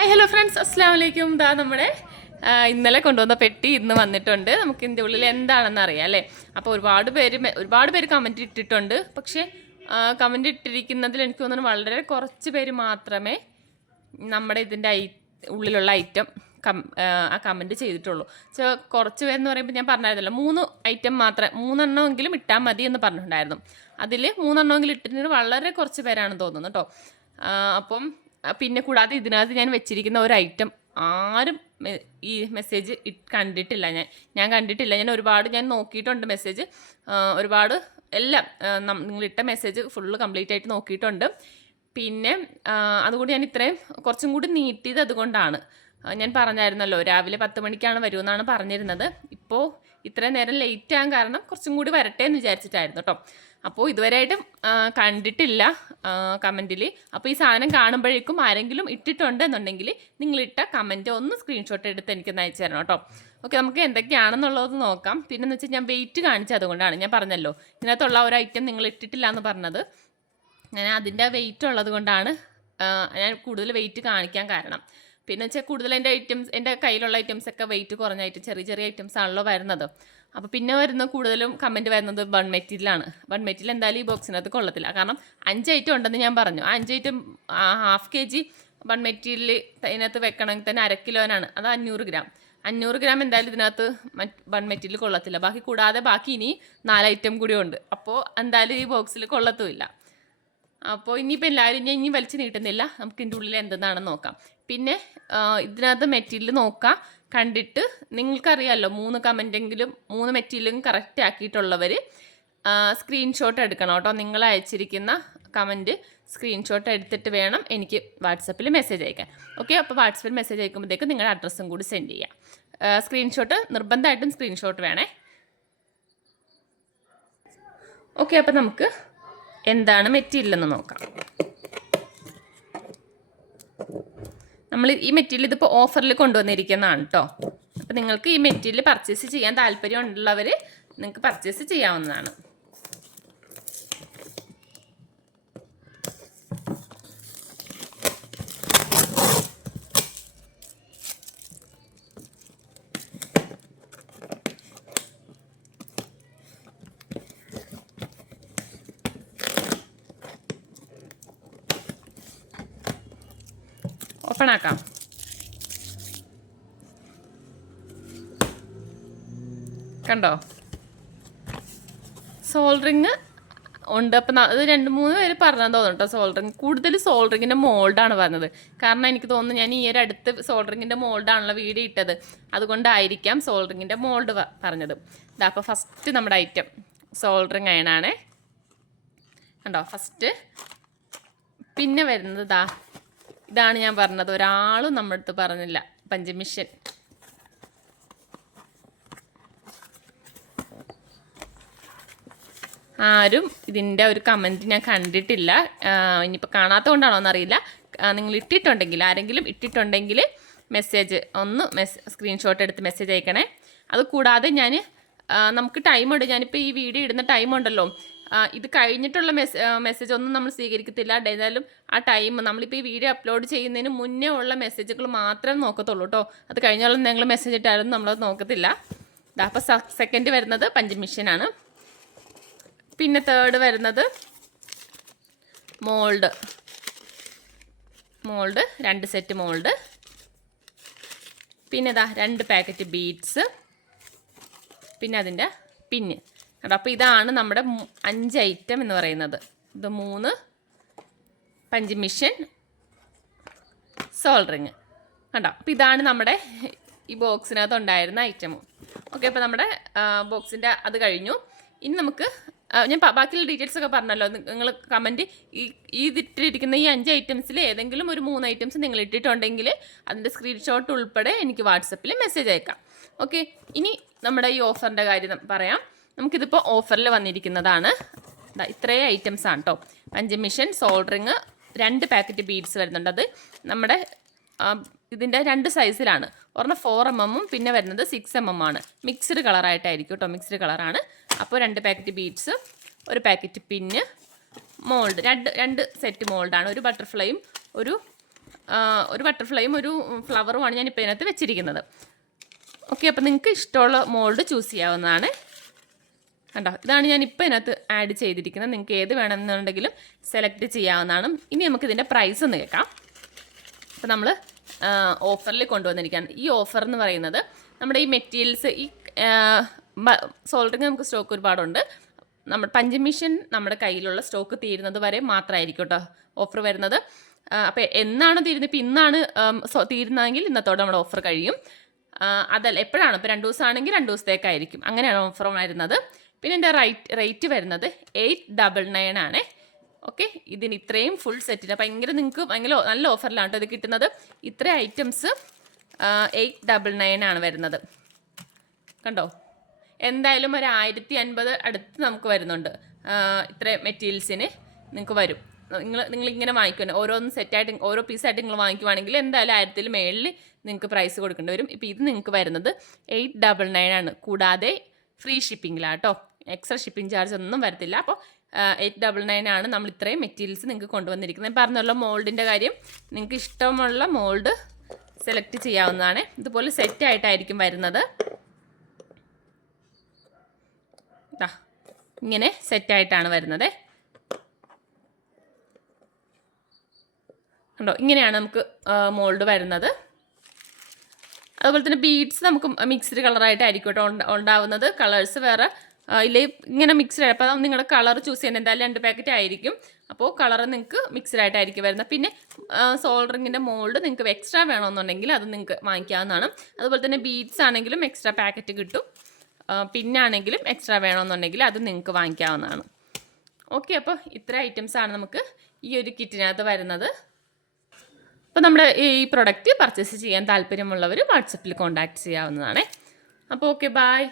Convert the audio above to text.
Hi hello friends, അസ്സാം വലൈക്കും. ഇതാ നമ്മുടെ ഇന്നലെ കൊണ്ടുവന്ന പെട്ടി ഇന്ന് വന്നിട്ടുണ്ട്. നമുക്ക് ഇതിൻ്റെ ഉള്ളിൽ എന്താണെന്ന് അറിയാം അല്ലേ. അപ്പോൾ ഒരുപാട് പേര് കമൻറ്റ് ഇട്ടിട്ടുണ്ട്. പക്ഷേ കമൻറ്റ് ഇട്ടിരിക്കുന്നതിൽ എനിക്ക് തോന്നുന്നു വളരെ കുറച്ച് പേര് മാത്രമേ നമ്മുടെ ഇതിൻ്റെ ഉള്ളിലുള്ള ഐറ്റം ആ കമൻറ്റ് ചെയ്തിട്ടുള്ളൂ. കുറച്ച് പേരെന്ന് പറയുമ്പോൾ ഞാൻ പറഞ്ഞായിരുന്നല്ലോ 3 ഐറ്റം മാത്രമേ 3 ഇട്ടാൽ മതി എന്ന് പറഞ്ഞിട്ടുണ്ടായിരുന്നു. അതിൽ 3 ഇട്ടിട്ട് വളരെ കുറച്ച് പേരാണ് തോന്നുന്നു കേട്ടോ. അപ്പം പിന്നെ കൂടാതെ ഇതിനകത്ത് ഞാൻ വെച്ചിരിക്കുന്ന ഒരു ഐറ്റം ആരും ഈ മെസ്സേജ് കണ്ടിട്ടില്ല. ഞാൻ കണ്ടിട്ടില്ല. ഞാൻ നോക്കിയിട്ടുണ്ട് മെസ്സേജ് ഒരുപാട് എല്ലാം നിങ്ങളിട്ട മെസ്സേജ് ഫുള്ള് കംപ്ലീറ്റ് ആയിട്ട് നോക്കിയിട്ടുണ്ട്. പിന്നെ അതുകൊണ്ട് ഞാൻ ഇത്രയും കുറച്ചും കൂടി നീട്ടിയത് അതുകൊണ്ടാണ്. ഞാൻ പറഞ്ഞായിരുന്നല്ലോ രാവിലെ 10 മണിക്കാണ് വരുമെന്നാണ് പറഞ്ഞിരുന്നത്. ഇപ്പോൾ ഇത്രയും നേരം ലേറ്റ് ആകാൻ കാരണം കുറച്ചും കൂടി വരട്ടെ എന്ന് വിചാരിച്ചിട്ടായിരുന്നു കേട്ടോ. അപ്പോൾ ഇതുവരെയായിട്ടും കണ്ടിട്ടില്ല കമൻറ്റിൽ. അപ്പോൾ ഈ സാധനം കാണുമ്പോഴേക്കും ആരെങ്കിലും ഇട്ടിട്ടുണ്ട് എന്നുണ്ടെങ്കിൽ നിങ്ങളിട്ട കമൻറ്റ് ഒന്ന് സ്ക്രീൻഷോട്ട് എടുത്ത് എനിക്കൊന്ന് അയച്ചു തരണം കേട്ടോ. ഓക്കെ, നമുക്ക് എന്തൊക്കെയാണെന്നുള്ളത് നോക്കാം. പിന്നെന്ന് വെച്ചാൽ ഞാൻ വെയിറ്റ് കാണിച്ചത് അതുകൊണ്ടാണ്. ഞാൻ പറഞ്ഞല്ലോ ഇതിനകത്തുള്ള ഒരു ഐറ്റം നിങ്ങൾ ഇട്ടിട്ടില്ല എന്ന് പറഞ്ഞത്. ഞാൻ അതിൻ്റെ വെയിറ്റ് ഉള്ളത് കൊണ്ടാണ് ഞാൻ കൂടുതൽ വെയിറ്റ് കാണിക്കാൻ കാരണം. പിന്നെ വെച്ചാൽ കൂടുതൽ എൻ്റെ കയ്യിലുള്ള ഐറ്റംസൊക്കെ വെയിറ്റ് കുറഞ്ഞായിട്ട് ചെറിയ ഐറ്റംസ് ആണല്ലോ വരുന്നത്. അപ്പോൾ പിന്നെ കൂടുതലും കമൻറ്റ് വരുന്നത് ബൺ മെറ്റീരിയലാണ്. ബൺ മെറ്റീരിയൽ എന്തായാലും ഈ ബോക്സിനകത്ത് കൊള്ളത്തില്ല. കാരണം 5 ഐറ്റം ഉണ്ടെന്ന് ഞാൻ പറഞ്ഞു. ആ 5 ഐറ്റം ½ kg ബൺ മെറ്റീരിയൽ ഇതിനകത്ത് വെക്കണമെങ്കിൽ തന്നെ 1/2 കിലോനാണ്. അത് 500 ഗ്രാം. 500 ഗ്രാം എന്തായാലും ഇതിനകത്ത് ബൺ മെറ്റീരിയൽ കൊള്ളത്തില്ല. ബാക്കി ഇനി 4 ഐറ്റം കൂടി ഉണ്ട്. അപ്പോൾ എന്തായാലും ഈ ബോക്സിൽ കൊള്ളത്തുമില്ല. അപ്പോൾ ഇനിയിപ്പോൾ എല്ലാവരും ഇനി വലിച്ചു നീട്ടുന്നില്ല. നമുക്ക് ഇതിൻ്റെ ഉള്ളിൽ എന്തെന്നാണെന്ന് നോക്കാം. പിന്നെ ഇതിനകത്ത് മെറ്റീരിയൽ നോക്കാം. കണ്ടിട്ട് നിങ്ങൾക്കറിയാമല്ലോ 3 മെറ്റീരിയലും കറക്റ്റ് ആക്കിയിട്ടുള്ളവർ സ്ക്രീൻഷോട്ട് എടുക്കണം കേട്ടോ. നിങ്ങൾ അയച്ചിരിക്കുന്ന കമൻറ്റ് സ്ക്രീൻഷോട്ട് എടുത്തിട്ട് വേണം എനിക്ക് വാട്സപ്പിൽ മെസ്സേജ് അയക്കാൻ. ഓക്കെ, അപ്പോൾ വാട്സപ്പിൽ മെസ്സേജ് അയക്കുമ്പോഴത്തേക്ക് നിങ്ങളുടെ അഡ്രസ്സും കൂടി സെൻഡ് ചെയ്യാം. സ്ക്രീൻഷോട്ട് നിർബന്ധമായിട്ടും സ്ക്രീൻഷോട്ട് വേണേ. ഓക്കെ, അപ്പോൾ നമുക്ക് എന്താണ് മെറ്റീരിയൽ എന്ന് നോക്കാം. നമ്മൾ ഈ മെറ്റീരിയൽ ഇതിപ്പോൾ ഓഫറിൽ കൊണ്ടുവന്നിരിക്കുന്നതാണ് കേട്ടോ. അപ്പോൾ നിങ്ങൾക്ക് ഈ മെറ്റീരിയൽ പർച്ചേസ് ചെയ്യാൻ താല്പര്യമുള്ളവർ നിങ്ങൾക്ക് പർച്ചേസ് ചെയ്യാവുന്നതാണ്. ഓപ്പൺ ആക്കാം. കണ്ടോ, സോൾഡറിങ് ഉണ്ട്. അപ്പം അത് 2-3 പേര് പറഞ്ഞാൽ തോന്നുന്നു കേട്ടോ. കൂടുതൽ സോൾഡറിങ്ങിൻ്റെ മോൾഡാണ് പറഞ്ഞത്. കാരണം എനിക്ക് തോന്നുന്നു ഞാൻ ഈ ഒരു അടുത്ത് സോൾഡറിങ്ങിൻ്റെ മോൾഡാണല്ലോ വീഡിയോ ഇട്ടത്. അതുകൊണ്ടായിരിക്കാം സോൾഡറിങ്ങിൻ്റെ മോൾഡ് പറഞ്ഞത്. ഇതാ അപ്പോൾ ഫസ്റ്റ് നമ്മുടെ ഐറ്റം സോൾഡറിങ് അയണാണേ. കണ്ടോ ഫസ്റ്റ്. പിന്നെ വരുന്നത് ഇതാണ് ഞാൻ പറഞ്ഞത്. ഒരാളും നമ്മുടെ അടുത്ത് പറഞ്ഞില്ല പഞ്ച് മിഷൻ. ആരും ഇതിൻ്റെ ഒരു കമൻറ്റ് ഞാൻ കണ്ടിട്ടില്ല. ഇനിയിപ്പോൾ കാണാത്തത് കൊണ്ടാണോ എന്നറിയില്ല. നിങ്ങൾ ഇട്ടിട്ടുണ്ടെങ്കിൽ ആരെങ്കിലും ഇട്ടിട്ടുണ്ടെങ്കിൽ സ്ക്രീൻഷോട്ട് എടുത്ത് മെസ്സേജ് അയക്കണേ. അതുകൂടാതെ നമുക്ക് ടൈമുണ്ട്. ഞാനിപ്പോൾ ഈ വീഡിയോ ഇടുന്ന ടൈമുണ്ടല്ലോ, ഇത് കഴിഞ്ഞിട്ടുള്ള മെസ്സേജ് ഒന്നും നമ്മൾ സ്വീകരിക്കത്തില്ല. ഏതായാലും ആ ടൈം നമ്മളിപ്പോൾ ഈ വീഡിയോ അപ്ലോഡ് ചെയ്യുന്നതിന് മുന്നേ ഉള്ള മെസ്സേജുകൾ മാത്രമേ നോക്കത്തുള്ളൂ കേട്ടോ. അത് കഴിഞ്ഞുള്ള നിങ്ങൾ മെസ്സേജ് ഇട്ടാലും നമ്മളത് നോക്കത്തില്ല. അപ്പോൾ സെക്കൻഡ് വരുന്നത് പഞ്ച് മിഷനാണ്. പിന്നെ തേർഡ് വരുന്നത് മോൾഡ് 2 സെറ്റ് മോൾഡ്. പിന്നെ 2 പാക്കറ്റ് ബീഡ്സ്. പിന്നെ അതിൻ്റെ പിന്ന്. അപ്പോൾ ഇതാണ് നമ്മുടെ 5 ഐറ്റം എന്ന് പറയുന്നത്. ഇത് 3 പഞ്ച് മിഷൻ, സോൾഡറിങ്. കണ്ടോ, അപ്പോൾ ഇതാണ് നമ്മുടെ ഈ ബോക്സിനകത്ത് ഉണ്ടായിരുന്ന ഐറ്റമും. ഓക്കെ, അപ്പോൾ നമ്മുടെ ബോക്സിൻ്റെ അത് കഴിഞ്ഞു. ഇനി നമുക്ക് ഞാൻ ബാക്കിയുള്ള ഡീറ്റെയിൽസ് ഒക്കെ പറഞ്ഞല്ലോ. നിങ്ങൾ കമൻറ്റ് ഇതിട്ടിരിക്കുന്ന ഈ 5 ഐറ്റംസിൽ ഏതെങ്കിലും ഒരു 3 ഐറ്റംസ് നിങ്ങൾ ഇട്ടിട്ടുണ്ടെങ്കിൽ അതിൻ്റെ സ്ക്രീൻഷോട്ട് ഉൾപ്പെടെ എനിക്ക് വാട്സപ്പിൽ മെസ്സേജ് അയക്കാം. ഓക്കെ, ഇനി നമ്മുടെ ഈ ഓഫറിൻ്റെ കാര്യം പറയാം. നമുക്കിതിപ്പോൾ ഓഫറിൽ വന്നിരിക്കുന്നതാണ്. ഇത്രയും ഐറ്റംസ് ആണ് കേട്ടോ. Punch mission, soldering, 2 packet beads വരുന്നുണ്ട്. അത് നമ്മുടെ ഇതിൻ്റെ 2 സൈസിലാണ്. ഒരെണ്ണം 4mm പിന്നെ വരുന്നത് 6mm ആണ്. മിക്സ്ഡ് കളറായിട്ടായിരിക്കും കേട്ടോ. മിക്സ്ഡ് കളറാണ്. അപ്പോൾ 2 പാക്കറ്റ് ബീഡ്സ്, 1 പാക്കറ്റ് പിന്ന്, മോൾഡ്, 2 സെറ്റ് മോൾഡാണ്. ഒരു ബട്ടർഫ്ലൈയും ഒരു ഒരു ബട്ടർഫ്ലൈയും ഒരു ഫ്ലവറുമാണ് ഞാനിപ്പോൾ ഇതിനകത്ത് വെച്ചിരിക്കുന്നത്. ഓക്കെ, അപ്പോൾ നിങ്ങൾക്ക് ഇഷ്ടമുള്ള മോൾഡ് ചൂസ് ചെയ്യാവുന്നതാണ്. കണ്ടോ, ഇതാണ് ഞാനിപ്പോൾ ഇതിനകത്ത് ആഡ് ചെയ്തിരിക്കുന്നത്. നിങ്ങൾക്ക് ഏത് വേണമെന്നുണ്ടെങ്കിലും സെലക്ട് ചെയ്യാവുന്നതാണ്. ഇനി നമുക്കിതിൻ്റെ പ്രൈസ് ഒന്ന് കേൾക്കാം. അപ്പോൾ നമ്മൾ ഓഫറിൽ കൊണ്ടുവന്നിരിക്കുകയാണ്. ഈ ഓഫർ എന്ന് പറയുന്നത് നമ്മുടെ ഈ മെറ്റീരിയൽസ്, ഈ സോൾഡറിങ് നമുക്ക് സ്റ്റോക്ക് ഒരുപാടുണ്ട്. നമ്മുടെ പഞ്ചിങ് മെഷീൻ നമ്മുടെ കയ്യിലുള്ള സ്റ്റോക്ക് തീരുന്നത് വരെ മാത്രമായിരിക്കും കേട്ടോ ഓഫർ വരുന്നത്. അപ്പോൾ എന്നാണ് തീരുന്നത്, ഇപ്പോൾ ഇന്നാണ് തീരുന്നതെങ്കിൽ ഇന്നത്തോടെ നമ്മുടെ ഓഫർ കഴിയും. അതല്ല, എപ്പോഴാണ്, ഇപ്പോൾ 2 ദിവസമാണെങ്കിൽ 2 ദിവസത്തേക്കായിരിക്കും. അങ്ങനെയാണ് ഓഫർ വരുന്നത്. പിന്നെ എൻ്റെ റേറ്റ് വരുന്നത് 899 ആണ്. ഓക്കെ, ഇതിന് ഇത്രയും ഫുൾ സെറ്റിന് നിങ്ങൾക്ക് ഭയങ്കര നല്ല ഓഫറിലാണ് കേട്ടോ ഇത് കിട്ടുന്നത്. ഇത്രയും ഐറ്റംസ് 899 ആണ് വരുന്നത്. കണ്ടോ, എന്തായാലും ഒരു 1050 അടുത്ത് നമുക്ക് വരുന്നുണ്ട്. ഇത്രയും മെറ്റീരിയൽസിന് നിങ്ങൾക്ക് വരും. നിങ്ങളിങ്ങനെ വാങ്ങിക്കണം, ഓരോന്ന് സെറ്റായിട്ട് ഓരോ പീസായിട്ട് നിങ്ങൾ വാങ്ങിക്കുവാണെങ്കിൽ എന്തായാലും 1000-ൽ മേളിൽ നിങ്ങൾക്ക് പ്രൈസ് കൊടുക്കേണ്ടി വരും. ഇപ്പോൾ ഇത് നിങ്ങൾക്ക് വരുന്നത് 899 ആണ്. കൂടാതെ ഫ്രീ ഷിപ്പിങ്ങിലാണ് കേട്ടോ, എക്സ്ട്രാ ഷിപ്പിംഗ് ചാർജ് ഒന്നും വരത്തില്ല. അപ്പോൾ 899 ആണ് നമ്മൾ ഇത്രയും മെറ്റീരിയൽസ് നിങ്ങൾക്ക് കൊണ്ടുവന്നിരിക്കുന്നത്. പറഞ്ഞല്ലോ മോൾഡിൻ്റെ കാര്യം, നിങ്ങൾക്ക് ഇഷ്ടമുള്ള മോൾഡ് സെലക്ട് ചെയ്യാവുന്നതാണ്. ഇതുപോലെ സെറ്റായിട്ടായിരിക്കും വരുന്നത്. ഇങ്ങനെ സെറ്റായിട്ടാണ് വരുന്നത്. കണ്ടോ, ഇങ്ങനെയാണ് നമുക്ക് മോൾഡ് വരുന്നത്. അതുപോലെ തന്നെ ബീഡ്സ് നമുക്ക് മിക്സ്ഡ് കളറായിട്ടായിരിക്കും കേട്ടോ ഉണ്ടാവുന്നത്. കളേഴ്സ് വേറെ ഇല്ലേ, ഇങ്ങനെ മിക്സ്ഡ് ആയി. അപ്പോൾ നിങ്ങളുടെ കളർ ചൂസ് ചെയ്യുന്നത് എന്തായാലും 2 പാക്കറ്റ് ആയിരിക്കും. അപ്പോൾ കളർ നിങ്ങൾക്ക് മിക്സ്ഡ് ആയിട്ടായിരിക്കും വരുന്നത്. പിന്നെ സോൾഡറിങ്ങിൻ്റെ മോൾഡ് നിങ്ങൾക്ക് എക്സ്ട്രാ വേണമെന്നുണ്ടെങ്കിൽ അത് നിങ്ങൾക്ക് വാങ്ങിക്കാവുന്നതാണ്. അതുപോലെ തന്നെ ബീഡ്സ് ആണെങ്കിലും എക്സ്ട്രാ പാക്കറ്റ് കിട്ടും. പിന്നാണെങ്കിലും എക്സ്ട്രാ വേണമെന്നുണ്ടെങ്കിൽ അത് നിങ്ങൾക്ക് വാങ്ങിക്കാവുന്നതാണ്. ഓക്കെ, അപ്പോൾ ഇത്ര ഐറ്റംസാണ് നമുക്ക് ഈ ഒരു കിറ്റിനകത്ത് വരുന്നത്. അപ്പോൾ നമ്മുടെ ഈ പ്രൊഡക്റ്റ് പർച്ചേസ് ചെയ്യാൻ താല്പര്യമുള്ളവർ വാട്സപ്പിൽ കോൺടാക്റ്റ് ചെയ്യാവുന്നതാണ്. അപ്പോൾ ഓക്കെ, ബൈ.